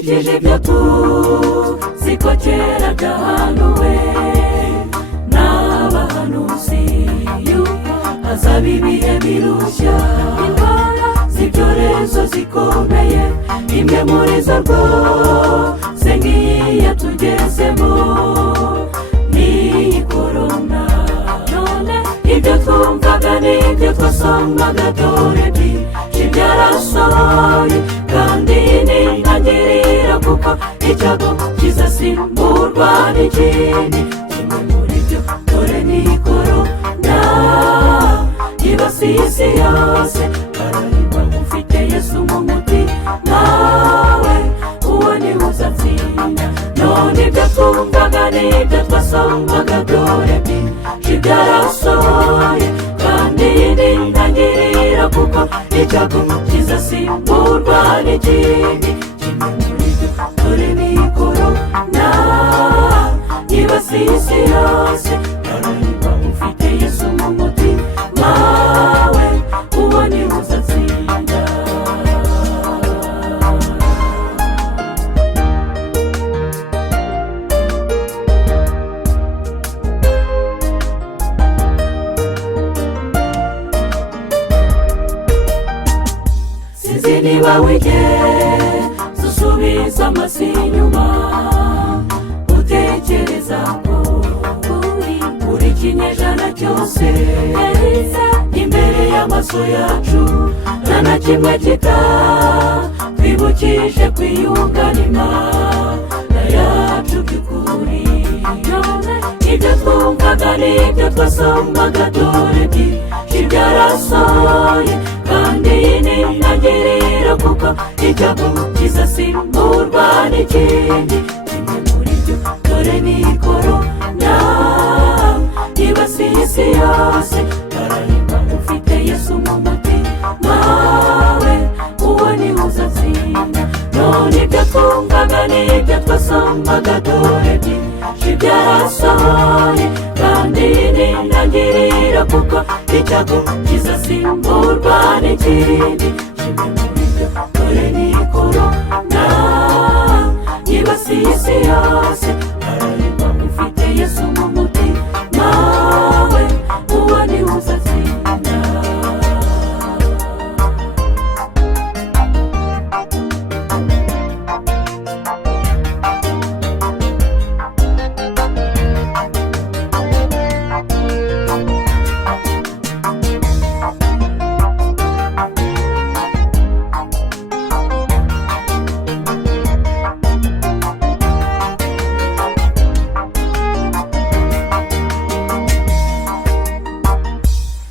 dukurikije ibyo tuzi ko kera byahanuwe n'abahanuzi yuko hazaba ibihe birushya, indwara z'ibyorezo zikomeye, imwe muri zo rwose nk'iyi yatugezemo n'iyi korona. None ibyo twumvaga n'ibyo twasomaga dore byinshi byarasohoye, kandi ntintangirira kuko icyago kizasimburwa n'ikindi. Kimwe muri byo dore ni korona yibasiye isi yose. Barahirwa ufite Yesu mu mutima we, uwo niwe uzatsinda. None ibyo twumvaga n'ibyo twasomaga dore byinshi byarasohoye, kandi ntintangirira kuko icyago kizasimburwa n'ikindi. Kimwe muri byo dore ni korona yibasiye isi yose. Barahirwa ufite Yesu mu mutima we, uwo niwe uzatsinda. Sinzi niba wigeze usubiza amaso inyuma, utekereza ko buri kinyejana cyose imbere y'amaso yacu nta na kimwe kitatwibukije kwiyunga n'Imana yacu by'ukuri. None ibyo twumvaga n'ibyo twasomaga dore byinshi byarasohoye, kandi ntintangirira kuko icyago kizasimburwa n'ikindi. Kimwe muri byo dore ni korona yibasiye isi yose. Barahirwa ufite Yesu mu mutima we, uwo niwe uzatsinda. None ibyo twumvaga n'ibyo twasomaga dore byinshi byarasohoye, kandi ntintangirira kuko icyago kizasimburwa n'ikindi. Kimwe muri byo dore ni korona yibasiye isi yose. Barahirwa ufite Yesu mu mutima we, uwo niwe uzatsinda.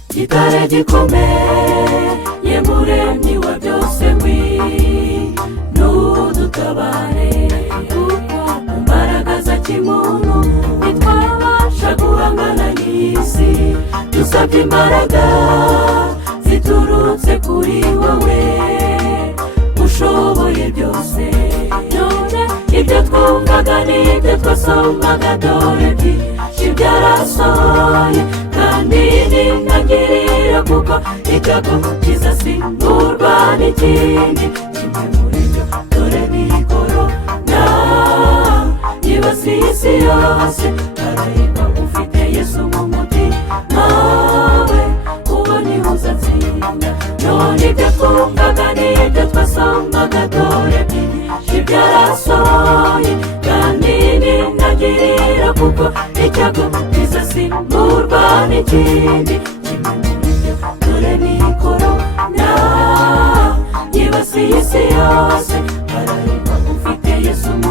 Gitare gikomeye muremyi wa byose ngwino udutabare, kuko mu mbaraga za kimuntu ntitwabasha guhangana n'isi. Dusabye imbaraga ziturutse kuri wowe ushoboye byose. None ibyo twumvaga n'ibyo twasomaga dore byinshi byarasohoye, kandi ntintangirira kuko icyago kizasimburwa n'ikindi. Kimwe muri byo dore ni korona yibasiye isi yose. Barahirwa ufite Yesu mu mutima we, uwo niwe uzatsinda. None ibyo twumvaga n'ibyo twasomaga dore byinshi byarasohoye, kandi ntintangirira kuko icyago kizasimburwa n'ikindi. Kimwe muri byo dore ni korona yibasiye isi yose. Barahirwa ufite Yesu mu